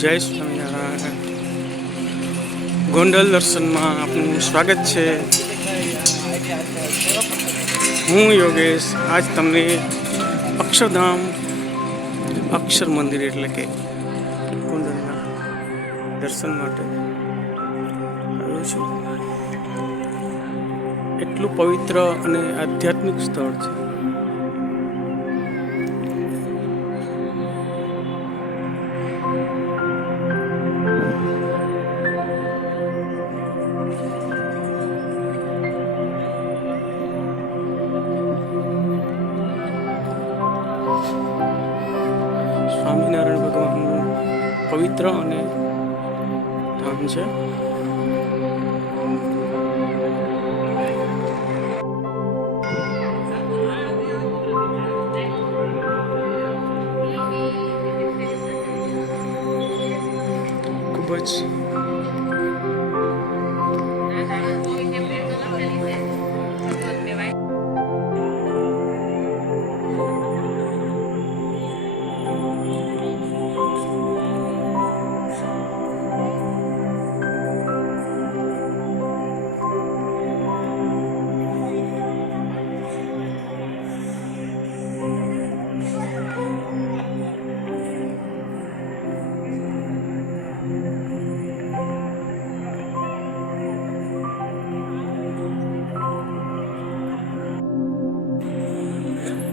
જય સ્વામિનારાયણ. ગોંડલ દર્શનમાં આપનું સ્વાગત છે. હું યોગેશ આજ તમને અક્ષરધામ અક્ષર મંદિર એટલે કે ગોંડલના દર્શન માટે આવ્યો છું. એટલું પવિત્ર અને આધ્યાત્મિક સ્થળ છે. સ્વામિનારાયણ ભગવાનનું પવિત્ર અને ધામ છે. ખૂબ જ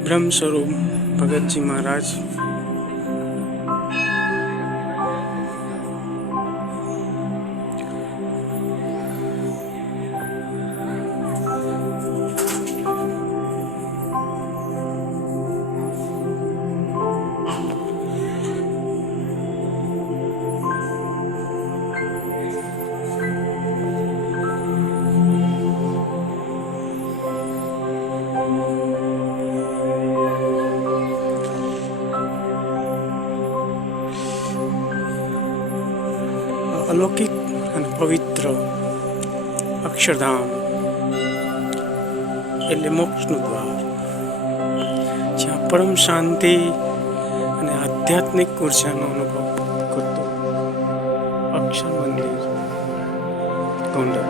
બ્રહ્મ સ્વરૂપ ભગતજી મહારાજ અલૌકિક અને પવિત્ર અક્ષરધામ એટલે મોક્ષનું દ્વાર, જ્યાં પરમ શાંતિ અને આધ્યાત્મિક ઉર્જાનો અનુભવ કરતો અક્ષર મંદિર ગોંડલ.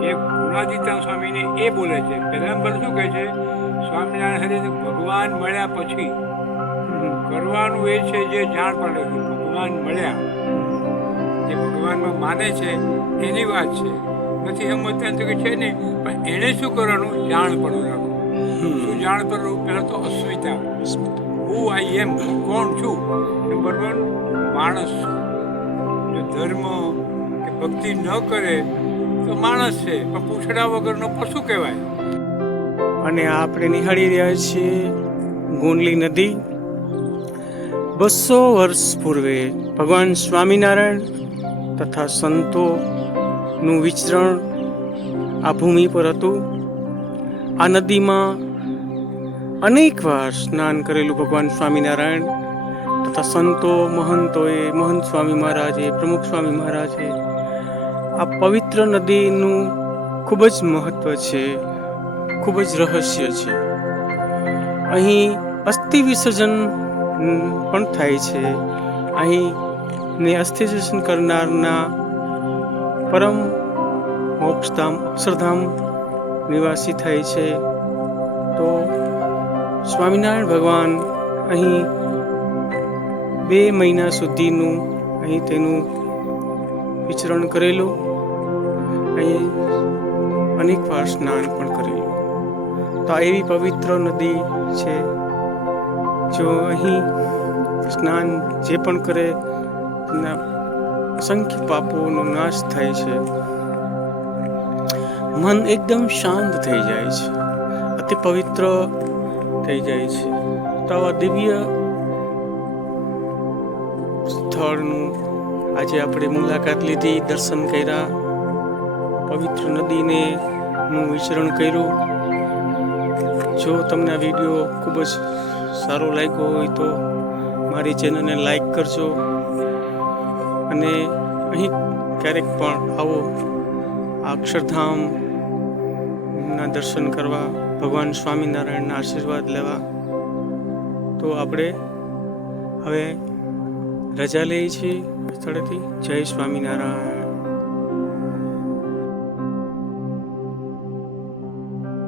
જે ગુણાતીતાન સ્વામીને એ બોલે છે. પહેલા નંબર શું કહે છે? સ્વામિનારાયણ હરે ભગવાન મળ્યા પછી કરવાનું એ છે જે જાણ પડે છે. ભગવાન મળ્યા, જે ભગવાનમાં માને છે એની વાત છે. નથી સમજતા તો કે છે નહીં, પણ એણે શું કરવાનું? જાણ પડવું રાખવું. શું જાણ પડવું? પહેલાં તો અસ્મિતા, હું આઈ એમ, કોણ છું. નંબર 1 માણસ છું. જો ધર્મ કે ભક્તિ ન કરે તો માણસ છે, પણ પૂછડા વગરનો પશુ કહેવાય. અને આપણે નિહાળી રહ્યા છીએ ગોંડલી નદી. 200 વર્ષ પૂર્વે ભગવાન સ્વામિનારાયણ તથા સંતોનું વિચરણ આ ભૂમિ પર હતું. આ નદીમાં અનેક વાર સ્નાન કરેલું ભગવાન સ્વામિનારાયણ તથા સંતો મહંતોએ, મહંત સ્વામી મહારાજે, પ્રમુખ સ્વામી મહારાજે. આ પવિત્ર નદીનું ખૂબ જ મહત્વ છે, ખૂબ જ રહસ્ય છે. અહીં અસ્થિ વિસર્જન પણ થાય છે. અહીં ને અસ્થિ વિસર્જન કરનારના પરમ મોક્ષધામ અક્ષરધામ નિવાસી થાય છે. તો સ્વામિનારાયણ ભગવાન અહીં 2 મહિના સુધીનું અહીં તેનું વિચરણ કરેલું. અહીં અનેક વાર સ્નાન પણ કરેલું. તો આ એવી પવિત્ર નદી છે, જો અહીં સ્નાન જે પણ કરે તેના અસંખ્ય પાપોનો નાશ થાય છે. મન એકદમ શાંત થઈ જાય છે, અતિ પવિત્ર થઈ જાય છે. તો આવા દિવ્ય સ્થળનું આજે આપણે મુલાકાત લીધી, દર્શન કર્યા, પવિત્ર નદીને નું વિચરણ કર્યું. જો તમને આ વિડીયો ખૂબ જ સારો લાગ્યો હોય તો મારી ચેનલને લાઈક કરજો અને અહીં ક્યારેક પણ આવો અક્ષરધામના દર્શન કરવા, ભગવાન સ્વામિનારાયણના આશીર્વાદ લેવા. તો આપણે હવે રજા લઈએ છીએ સ્થળેથી. જય સ્વામિનારાયણ.